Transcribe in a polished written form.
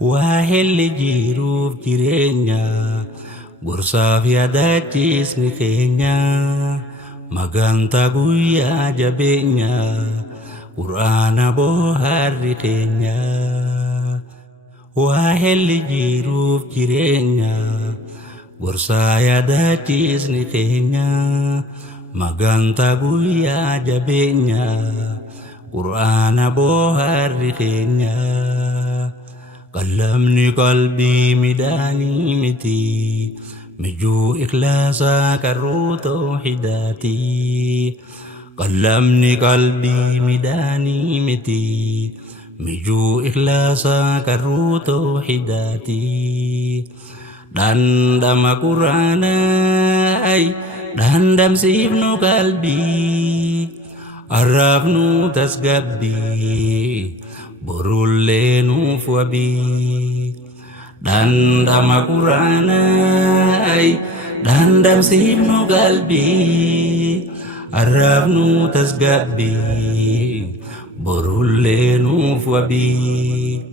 Waahilli jiruuf jireenya gorsaaf yaadachiisni keenya magantaa guyyaa jabeenya quraana booharri keenya. Waahilli jiruuf jireenya gorsaa yaadachiisni keenya magantaa guyyaa jabeenya quraana booharri keenya. Qalamni qalbii midhaanii miti mijuu ikhlaasaa qarruu tawhiidaati. Qalamni qalbii midhaanii miti mijuu ikhlaasaa qarruu tawhiidaati. Dhandhama quraanaa dhandhamsiifnu qalbii arraafnu tasgabbii borullee nuuf wabii. Dhandhama quraanaa dhandhamsiifnu qalbii arraafnu tasgabbii borullee nuuf wabii.